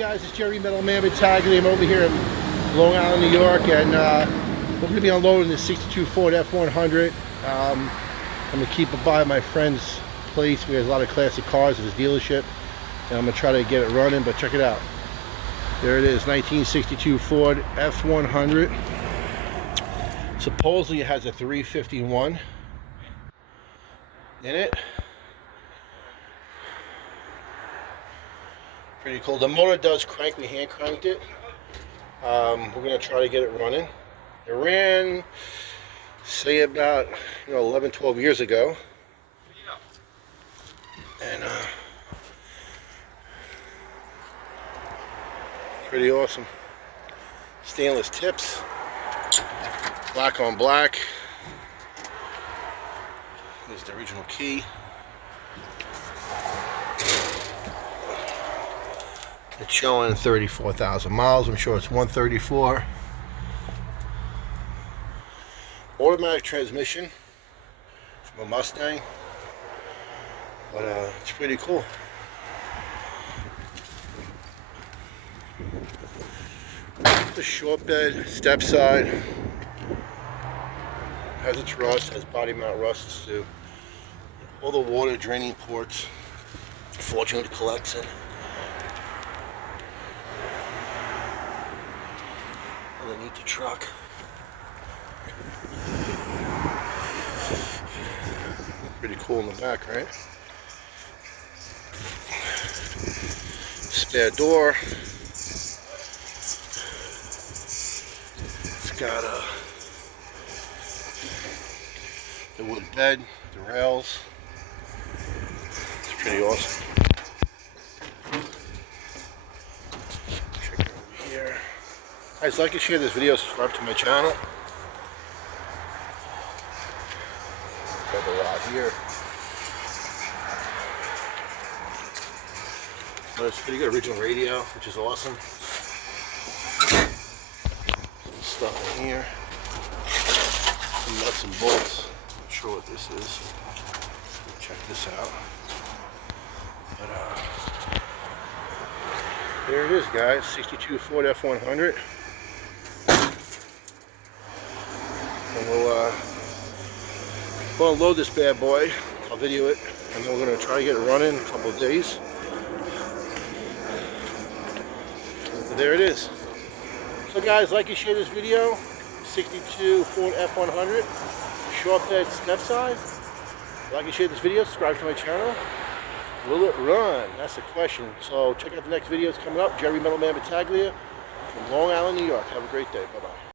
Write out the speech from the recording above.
Guys, it's Jerry Metalman Battaglia. I'm over here in Long Island, New York, and we're going to be unloading this 62 Ford F100. I'm going to keep it by my friend's place. We have a lot of classic cars at his dealership, and I'm going to try to get it running, but check it out. There it is, 1962 Ford F100. Supposedly it has a 351 in it. Pretty cool. The motor does crank. We hand cranked it. We're going to try to get it running. It ran, say, about 11, 12 years ago. And pretty awesome. Stainless tips. Black on black. Here's the original key. It's showing 34,000 miles. I'm sure it's 134. Automatic transmission from a Mustang. But it's pretty cool. The short bed, step side. Has its rust, has body mount rusts too. All the water draining ports. Fortunately collects in. Underneath the truck. Pretty cool in the back, right? Spare door. It's got the wood bed, the rails. It's pretty awesome. Check it over here. Guys, like and share this video, subscribe to my channel. Got a lot here. But it's pretty good. Original radio, which is awesome. Some stuff in here. Some nuts and bolts. Not sure what this is. Check this out. But there it is, guys. 62 Ford F100. And we'll unload this bad boy. I'll video it, and then we're going to try to get it running in a couple of days. So there it is. So guys, like and share this video. 62 Ford F100. Short bed step side. Like and share this video. Subscribe to my channel. Will it run? That's the question. So check out the next videos coming up. Jerry Metalman Battaglia from Long Island, New York. Have a great day. Bye-bye.